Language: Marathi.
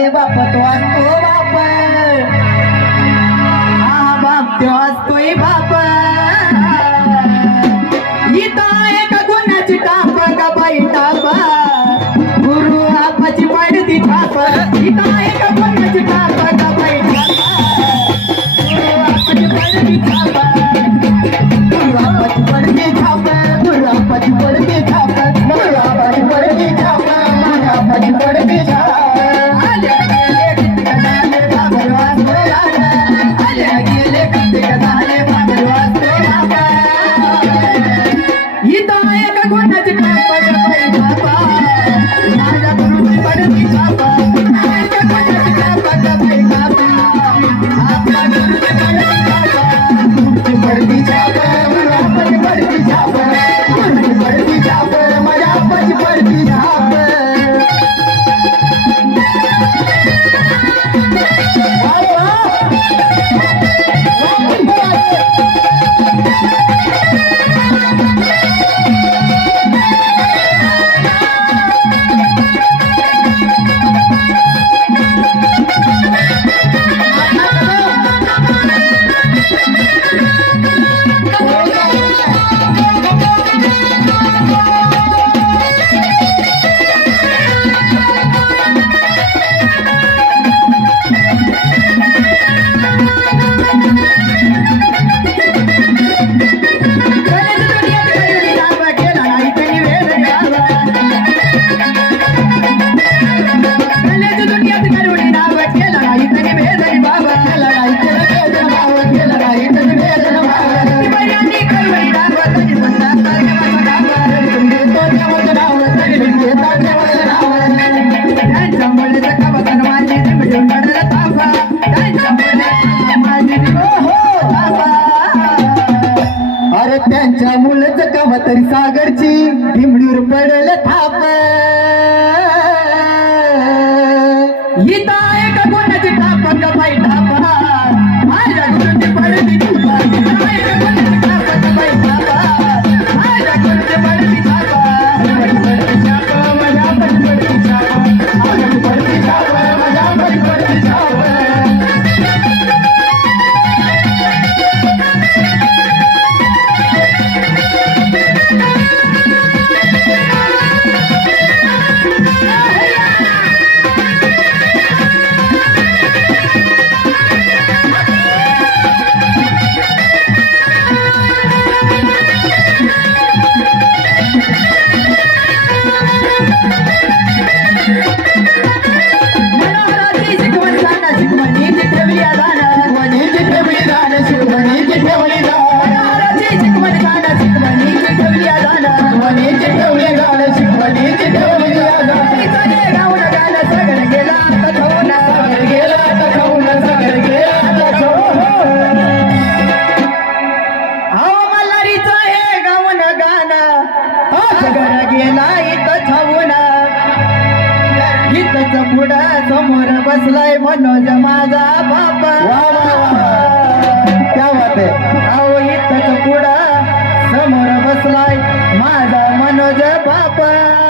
Beba Potom. अरे त्यांच्या मुलच कावा तरी सागरची. ढिमडीवर पडल थाप மரியாதான समोर बसलाय मनोज माझा बाबा. त्या वाटे आव इथं पुढा. समोर बसलाय माझा मनोज बाबा.